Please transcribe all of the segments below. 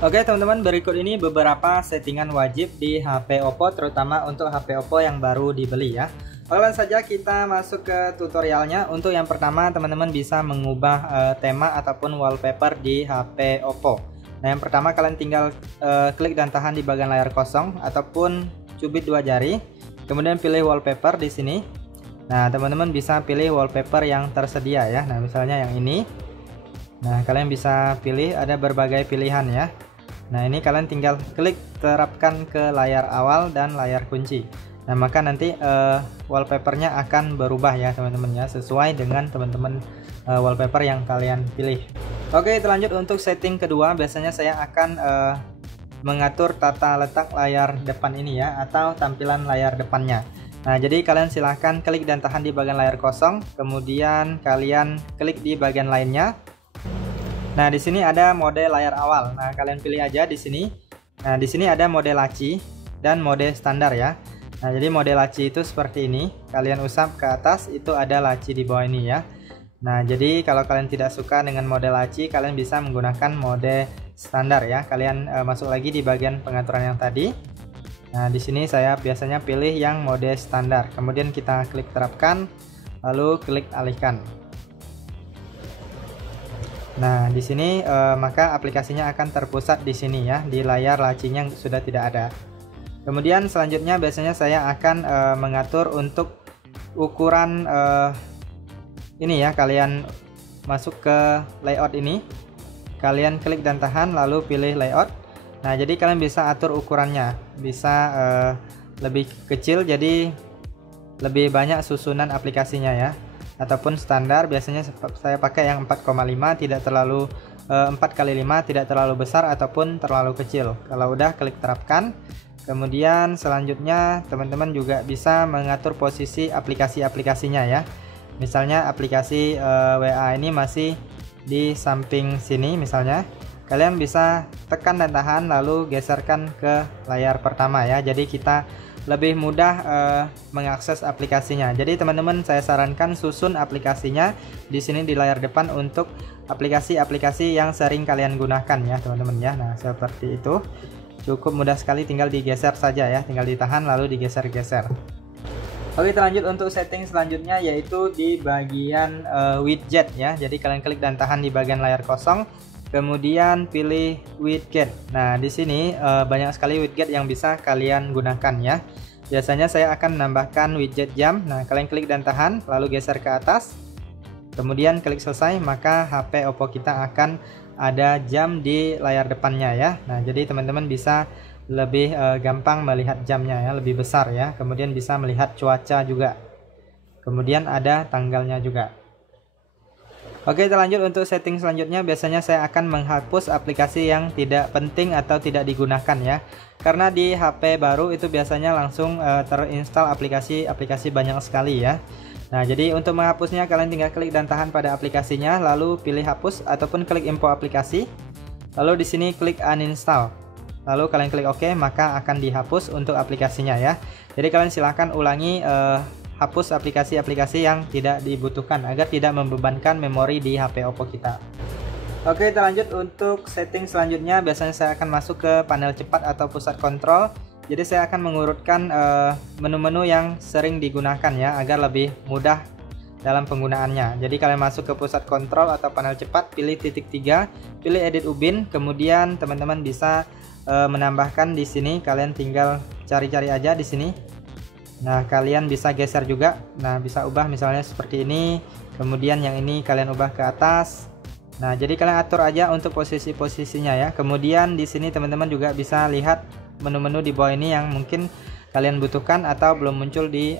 Oke teman-teman, berikut ini beberapa settingan wajib di HP Oppo, terutama untuk HP Oppo yang baru dibeli ya. Langsung saja kita masuk ke tutorialnya. Untuk yang pertama, teman-teman bisa mengubah tema ataupun wallpaper di HP Oppo. Nah, yang pertama kalian tinggal klik dan tahan di bagian layar kosong ataupun cubit dua jari, kemudian pilih wallpaper di sini. Nah, teman-teman bisa pilih wallpaper yang tersedia ya. Nah, misalnya yang ini. Nah, kalian bisa pilih, ada berbagai pilihan ya. Nah, ini kalian tinggal klik terapkan ke layar awal dan layar kunci. Nah, maka nanti wallpapernya akan berubah ya teman-teman ya, sesuai dengan teman-teman wallpaper yang kalian pilih. Oke, lanjut untuk setting kedua. Biasanya saya akan mengatur tata letak layar depan ini ya, atau tampilan layar depannya. Nah, jadi kalian silahkan klik dan tahan di bagian layar kosong, kemudian kalian klik di bagian lainnya. Nah, di sini ada mode layar awal. Nah, kalian pilih aja di sini. Nah, di sini ada mode laci dan mode standar ya. Nah, jadi mode laci itu seperti ini. Kalian usap ke atas, itu ada laci di bawah ini ya. Nah, jadi kalau kalian tidak suka dengan mode laci, kalian bisa menggunakan mode standar ya. Kalian masuk lagi di bagian pengaturan yang tadi. Nah, di sini saya biasanya pilih yang mode standar. Kemudian kita klik terapkan, lalu klik alihkan. Nah, di sini maka aplikasinya akan terpusat di sini ya, di layar lacinya sudah tidak ada. Kemudian selanjutnya biasanya saya akan mengatur untuk ukuran ini ya. Kalian masuk ke layout ini, kalian klik dan tahan lalu pilih layout. Nah, jadi kalian bisa atur ukurannya, bisa lebih kecil jadi lebih banyak susunan aplikasinya ya, ataupun standar. Biasanya saya pakai yang 4,5, tidak terlalu 4x5, tidak terlalu besar ataupun terlalu kecil. Kalau udah klik terapkan. Kemudian selanjutnya teman-teman juga bisa mengatur posisi aplikasi-aplikasinya ya. Misalnya aplikasi WA ini masih di samping sini misalnya. Kalian bisa tekan dan tahan lalu geserkan ke layar pertama ya. Jadi kita lebih mudah mengakses aplikasinya. Jadi teman-teman, saya sarankan susun aplikasinya di sini di layar depan untuk aplikasi-aplikasi yang sering kalian gunakan ya teman-teman ya. Nah, seperti itu. Cukup mudah sekali, tinggal digeser saja ya, tinggal ditahan lalu digeser-geser. Oke, lanjut untuk setting selanjutnya, yaitu di bagian widget ya. Jadi kalian klik dan tahan di bagian layar kosong, kemudian pilih widget. Nah, di sini banyak sekali widget yang bisa kalian gunakan ya. Biasanya saya akan menambahkan widget jam. Nah, kalian klik dan tahan lalu geser ke atas, kemudian klik selesai, maka HP Oppo kita akan ada jam di layar depannya ya. Nah, jadi teman-teman bisa lebih gampang melihat jamnya ya, lebih besar ya. Kemudian bisa melihat cuaca juga, kemudian ada tanggalnya juga. Oke, kita lanjut untuk setting selanjutnya. Biasanya saya akan menghapus aplikasi yang tidak penting atau tidak digunakan ya, karena di HP baru itu biasanya langsung terinstall aplikasi banyak sekali ya. Nah, jadi untuk menghapusnya kalian tinggal klik dan tahan pada aplikasinya lalu pilih hapus ataupun klik info aplikasi. Lalu di sini klik uninstall. Lalu kalian klik OK, maka akan dihapus untuk aplikasinya ya. Jadi kalian silahkan ulangi hapus aplikasi-aplikasi yang tidak dibutuhkan agar tidak membebankan memori di HP Oppo kita. Oke, kita lanjut untuk setting selanjutnya. Biasanya saya akan masuk ke panel cepat atau pusat kontrol. Jadi saya akan mengurutkan menu-menu yang sering digunakan ya, agar lebih mudah dalam penggunaannya. Jadi kalian masuk ke pusat kontrol atau panel cepat, pilih titik 3, pilih edit ubin, kemudian teman-teman bisa menambahkan di sini. Kalian tinggal cari-cari aja di sini. Nah, kalian bisa geser juga. Nah, bisa ubah misalnya seperti ini. Kemudian yang ini kalian ubah ke atas. Nah, jadi kalian atur aja untuk posisi-posisinya ya. Kemudian di sini teman-teman juga bisa lihat menu-menu di bawah ini yang mungkin kalian butuhkan atau belum muncul di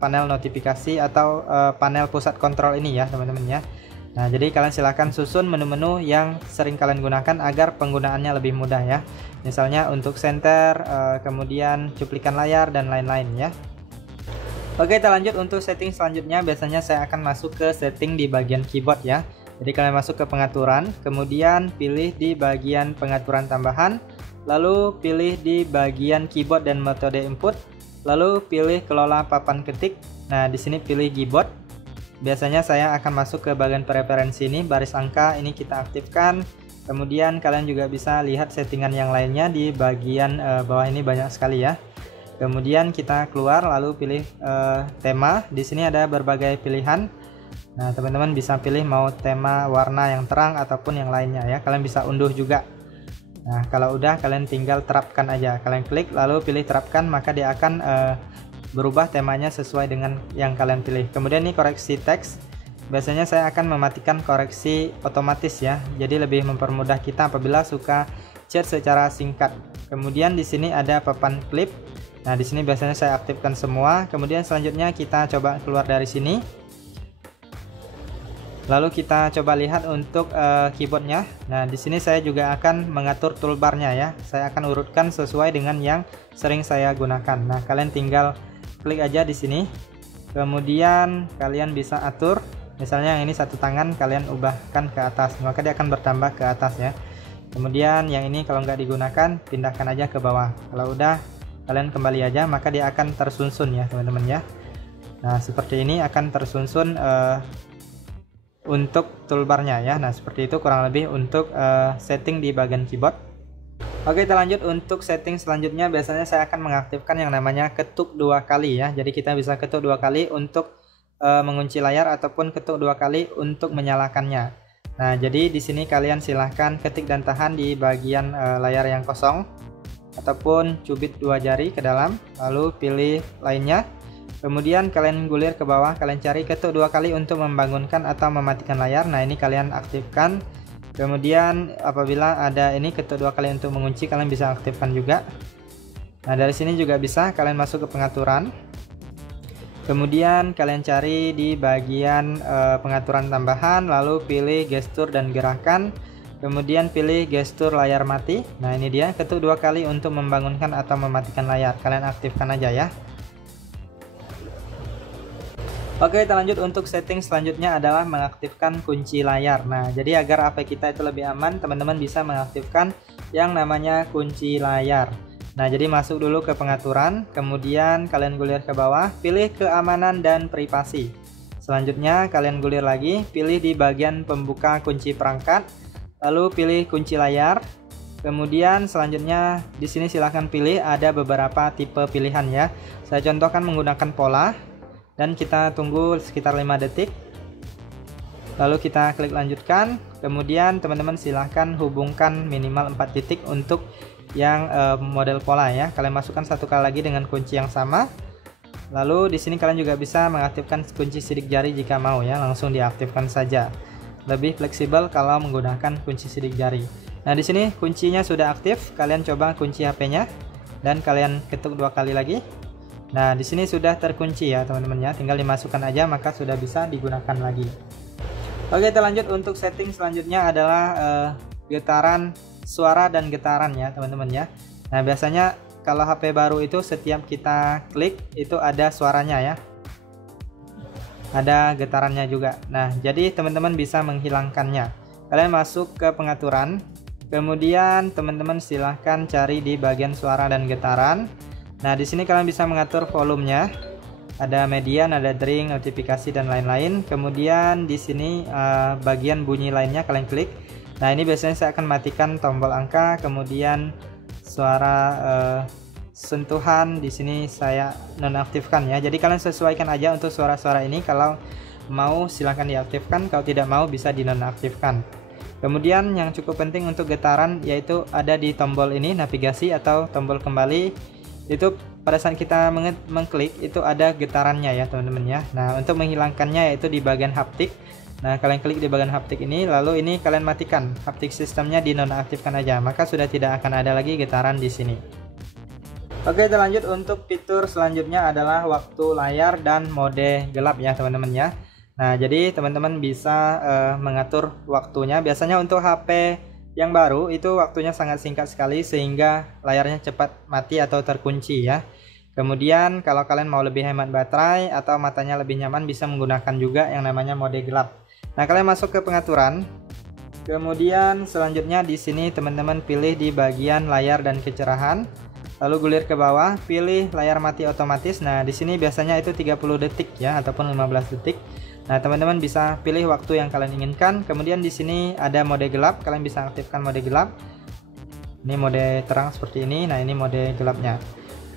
panel notifikasi atau panel pusat kontrol ini ya teman-teman ya. Nah, jadi kalian silahkan susun menu-menu yang sering kalian gunakan agar penggunaannya lebih mudah ya. Misalnya untuk center, kemudian cuplikan layar dan lain-lain ya. Oke, kita lanjut untuk setting selanjutnya. Biasanya saya akan masuk ke setting di bagian keyboard ya. Jadi kalian masuk ke pengaturan, kemudian pilih di bagian pengaturan tambahan, lalu pilih di bagian keyboard dan metode input, lalu pilih kelola papan ketik. Nah, di sini pilih keyboard. Biasanya saya akan masuk ke bagian preferensi ini, baris angka ini kita aktifkan, Kemudian kalian juga bisa lihat settingan yang lainnya di bagian bawah ini, banyak sekali ya. Kemudian kita keluar lalu pilih tema. Di sini ada berbagai pilihan. Nah, teman-teman bisa pilih mau tema warna yang terang ataupun yang lainnya ya. Kalian bisa unduh juga. Nah, kalau udah kalian tinggal terapkan aja. Kalian klik lalu pilih terapkan, maka dia akan berubah temanya sesuai dengan yang kalian pilih. Kemudian ini koreksi teks. Biasanya saya akan mematikan koreksi otomatis ya. Jadi lebih mempermudah kita apabila suka chat secara singkat. Kemudian di sini ada papan klip. Nah, di sini biasanya saya aktifkan semua. Kemudian selanjutnya kita coba keluar dari sini. Lalu kita coba lihat untuk keyboardnya. Nah, di sini saya juga akan mengatur toolbarnya ya. Saya akan urutkan sesuai dengan yang sering saya gunakan. Nah, kalian tinggal klik aja di sini. Kemudian kalian bisa atur. Misalnya yang ini satu tangan kalian ubahkan ke atas, maka dia akan bertambah ke atas ya. Kemudian yang ini kalau nggak digunakan, pindahkan aja ke bawah. Kalau udah, kalian kembali aja, maka dia akan tersusun ya teman-teman ya. Nah, seperti ini akan tersusun untuk toolbarnya ya. Nah, seperti itu kurang lebih untuk setting di bagian keyboard. Oke, kita lanjut untuk setting selanjutnya. Biasanya saya akan mengaktifkan yang namanya ketuk 2 kali ya. Jadi kita bisa ketuk 2 kali untuk mengunci layar ataupun ketuk 2 kali untuk menyalakannya. Nah, jadi di sini kalian silahkan ketik dan tahan di bagian layar yang kosong ataupun cubit 2 jari ke dalam, lalu pilih lainnya. Kemudian kalian gulir ke bawah, kalian cari ketuk 2 kali untuk membangunkan atau mematikan layar. Nah, ini kalian aktifkan. Kemudian apabila ada ini ketuk 2 kali untuk mengunci, kalian bisa aktifkan juga. Nah, dari sini juga bisa kalian masuk ke pengaturan. Kemudian kalian cari di bagian pengaturan tambahan, lalu pilih gestur dan gerakan. Kemudian pilih gestur layar mati. Nah, ini dia, ketuk 2 kali untuk membangunkan atau mematikan layar. Kalian aktifkan aja ya. Oke, kita lanjut untuk setting selanjutnya adalah mengaktifkan kunci layar. Nah, jadi agar HP kita itu lebih aman, teman-teman bisa mengaktifkan yang namanya kunci layar. Nah, jadi masuk dulu ke pengaturan, kemudian kalian gulir ke bawah, pilih keamanan dan privasi. Selanjutnya kalian gulir lagi, pilih di bagian pembuka kunci perangkat, lalu pilih kunci layar. Kemudian selanjutnya di sini silahkan pilih, ada beberapa tipe pilihan ya. Saya contohkan menggunakan pola dan kita tunggu sekitar 5 detik. Lalu kita klik lanjutkan. Kemudian teman-teman silahkan hubungkan minimal 4 titik untuk yang model pola ya. Kalian masukkan 1 kali lagi dengan kunci yang sama. Lalu di sini kalian juga bisa mengaktifkan kunci sidik jari jika mau ya, langsung diaktifkan saja. Lebih fleksibel kalau menggunakan kunci sidik jari. Nah, di sini kuncinya sudah aktif. Kalian coba kunci HP-nya dan kalian ketuk 2 kali lagi. Nah, di sini sudah terkunci ya teman-teman ya. Tinggal dimasukkan aja maka sudah bisa digunakan lagi. Oke, kita lanjut untuk setting selanjutnya adalah getaran suara dan getaran ya teman-teman ya. Nah, biasanya kalau HP baru itu setiap kita klik itu ada suaranya ya, ada getarannya juga. Nah, jadi teman-teman bisa menghilangkannya. Kalian masuk ke pengaturan, kemudian teman-teman silahkan cari di bagian suara dan getaran. Nah, di sini kalian bisa mengatur volumenya, ada media, nada dering, notifikasi dan lain-lain. Kemudian di sini bagian bunyi lainnya kalian klik. Nah, ini biasanya saya akan matikan tombol angka, kemudian suara sentuhan di sini saya nonaktifkan ya. Jadi kalian sesuaikan aja untuk suara-suara ini, kalau mau silahkan diaktifkan, kalau tidak mau bisa dinonaktifkan. Kemudian yang cukup penting untuk getaran yaitu ada di tombol ini, navigasi atau tombol kembali. Itu pada saat kita mengklik itu ada getarannya ya teman-teman ya. Nah, untuk menghilangkannya yaitu di bagian haptik. Nah, kalian klik di bagian haptik ini, lalu ini kalian matikan haptik sistemnya, dinonaktifkan aja, maka sudah tidak akan ada lagi getaran di sini. Oke, kita lanjut untuk fitur selanjutnya adalah waktu layar dan mode gelap ya teman-teman ya. Nah, jadi teman-teman bisa mengatur waktunya. Biasanya untuk HP yang baru itu waktunya sangat singkat sekali sehingga layarnya cepat mati atau terkunci ya. Kemudian kalau kalian mau lebih hemat baterai atau matanya lebih nyaman, bisa menggunakan juga yang namanya mode gelap. Nah, kalian masuk ke pengaturan. Kemudian selanjutnya di sini teman-teman pilih di bagian layar dan kecerahan. Lalu gulir ke bawah, pilih layar mati otomatis. Nah, di sini biasanya itu 30 detik ya ataupun 15 detik. Nah, teman-teman bisa pilih waktu yang kalian inginkan. Kemudian di sini ada mode gelap, kalian bisa aktifkan mode gelap. Ini mode terang seperti ini. Nah, ini mode gelapnya.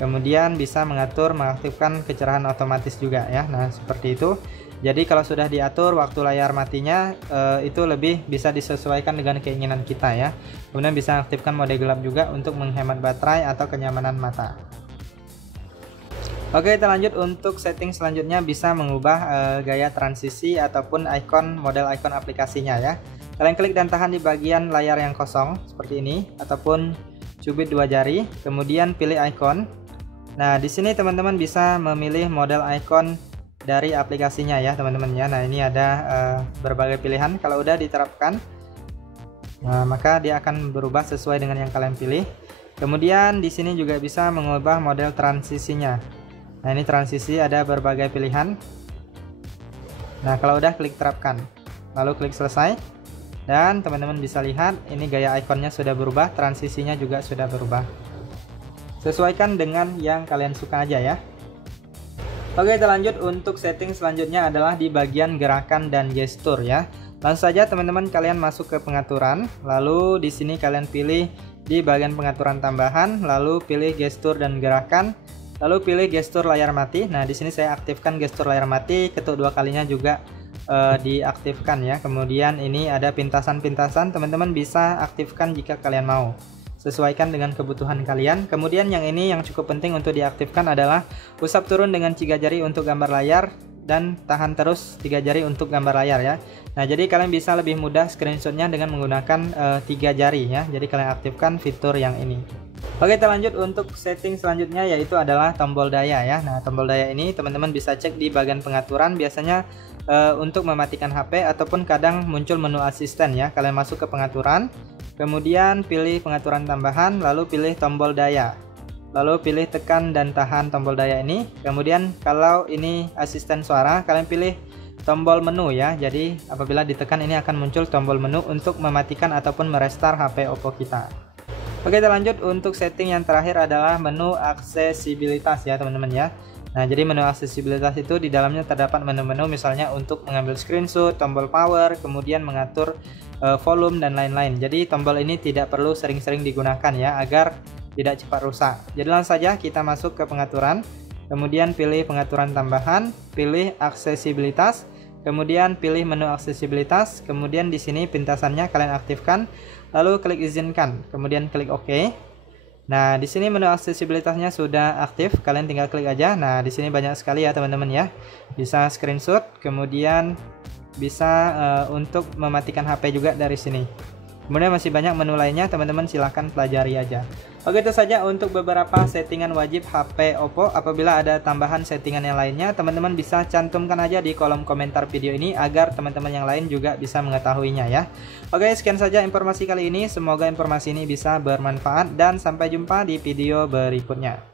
Kemudian bisa mengaktifkan kecerahan otomatis juga ya. Nah, seperti itu. Jadi kalau sudah diatur waktu layar matinya itu lebih bisa disesuaikan dengan keinginan kita ya. Kemudian bisa aktifkan mode gelap juga untuk menghemat baterai atau kenyamanan mata. Oke, kita lanjut untuk setting selanjutnya, bisa mengubah gaya transisi ataupun model icon aplikasinya ya. Kalian klik dan tahan di bagian layar yang kosong seperti ini ataupun cubit 2 jari, kemudian pilih icon. Nah, di sini teman-teman bisa memilih model icon dari aplikasinya ya, teman-teman ya. Nah, ini ada berbagai pilihan. Kalau udah diterapkan, maka dia akan berubah sesuai dengan yang kalian pilih. Kemudian di sini juga bisa mengubah model transisinya. Nah, ini transisi ada berbagai pilihan. Nah, kalau udah klik terapkan, lalu klik selesai, dan teman-teman bisa lihat ini gaya ikonnya sudah berubah, transisinya juga sudah berubah. Sesuaikan dengan yang kalian suka aja ya. Oke, kita lanjut untuk setting selanjutnya adalah di bagian gerakan dan gestur ya. Langsung saja teman-teman kalian masuk ke pengaturan, lalu di sini kalian pilih di bagian pengaturan tambahan, lalu pilih gestur dan gerakan. Lalu pilih gestur layar mati. Nah, di sini saya aktifkan gestur layar mati, ketuk 2 kalinya juga diaktifkan ya. Kemudian ini ada pintasan-pintasan, teman-teman bisa aktifkan jika kalian mau. Sesuaikan dengan kebutuhan kalian. Kemudian yang ini yang cukup penting untuk diaktifkan adalah usap turun dengan 3 jari untuk gambar layar dan tahan terus 3 jari untuk gambar layar ya. Nah, jadi kalian bisa lebih mudah screenshotnya dengan menggunakan 3 jari ya. Jadi kalian aktifkan fitur yang ini. Oke, kita lanjut untuk setting selanjutnya, yaitu adalah tombol daya ya. Nah, tombol daya ini teman-teman bisa cek di bagian pengaturan, biasanya untuk mematikan HP ataupun kadang muncul menu asisten ya. Kalian masuk ke pengaturan, kemudian pilih pengaturan tambahan, lalu pilih tombol daya, lalu pilih tekan dan tahan tombol daya ini. Kemudian kalau ini asisten suara, kalian pilih tombol menu ya. Jadi apabila ditekan ini akan muncul tombol menu untuk mematikan ataupun merestart HP Oppo kita. Oke, kita lanjut untuk setting yang terakhir adalah menu aksesibilitas ya teman-teman ya. Nah, jadi menu aksesibilitas itu di dalamnya terdapat menu-menu misalnya untuk mengambil screenshot, tombol power, kemudian mengatur volume dan lain-lain. Jadi tombol ini tidak perlu sering-sering digunakan ya agar tidak cepat rusak. Jadi langsung saja kita masuk ke pengaturan, kemudian pilih pengaturan tambahan, pilih aksesibilitas, kemudian pilih menu aksesibilitas, kemudian di sini pintasannya kalian aktifkan, lalu klik izinkan, kemudian klik OK. Nah, di sini menu aksesibilitasnya sudah aktif, kalian tinggal klik aja. Nah, di sini banyak sekali ya teman-teman ya. Bisa screenshot, kemudian bisa untuk mematikan HP juga dari sini. Kemudian masih banyak menu lainnya, teman-teman silahkan pelajari aja. Oke, itu saja untuk beberapa settingan wajib HP Oppo. Apabila ada tambahan settingan yang lainnya, teman-teman bisa cantumkan aja di kolom komentar video ini agar teman-teman yang lain juga bisa mengetahuinya ya. Oke, sekian saja informasi kali ini. Semoga informasi ini bisa bermanfaat dan sampai jumpa di video berikutnya.